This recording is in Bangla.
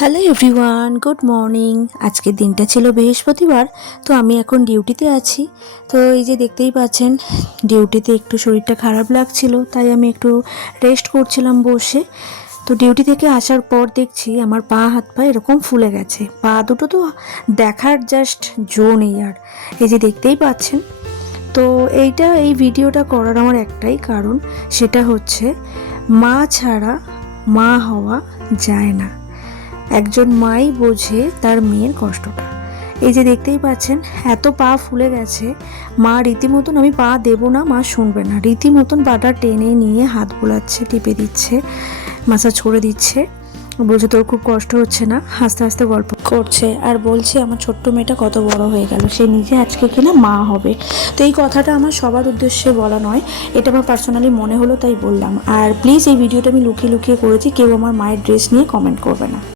Hello everyone, good morning. আজকের দিনটা ছিল বৃহস্পতিবার, তো আমি এখন ডিউটিতে আছি। তো এই যে দেখতেই পাচ্ছেন, ডিউটিতে একটু শরীরটা খারাপ লাগছিল, তাই আমি একটু রেস্ট করছিলাম বসে। তো ডিউটি থেকে আসার পর দেখছি আমার পা হাত পা এরকম ফুলে গেছে। পা দুটো তো দেখার জাস্ট জো নেই আর। এই যে দেখতেই পাচ্ছেন। তো এই ভিডিওটা করার আমার একটাই কারণ, সেটা হচ্ছে মা ছাড়া মা হওয়া যায় না। একজন মাই বোঝে তার মেয়ের কষ্টটা। এই যে দেখতেই পাচ্ছেন, এত পা ফুলে গেছে। মা রীতিমতন, আমি পা দেবো না, মা শুনবে না, রীতিমতন পাটা টেনে নিয়ে হাত বোলাচ্ছে, টিপে দিচ্ছে, মাসাজ করে দিচ্ছে। বলছে তোর খুব কষ্ট হচ্ছে না, হাসতে হাসতে গল্প করছে আর বলছে আমার ছোট্ট মেয়েটা কত বড় হয়ে গেল, সে নিজে আজকে কিনা মা হবে। তো এই কথাটা আমার সবার উদ্দেশ্যে বলা নয়, এটা আমার পার্সোনালি মনে হলো তাই বললাম। আর প্লিজ এই ভিডিওটা আমি লুকিয়ে লুকিয়ে করেছি, কেউ আমার মায়ের ড্রেস নিয়ে কমেন্ট করবে না।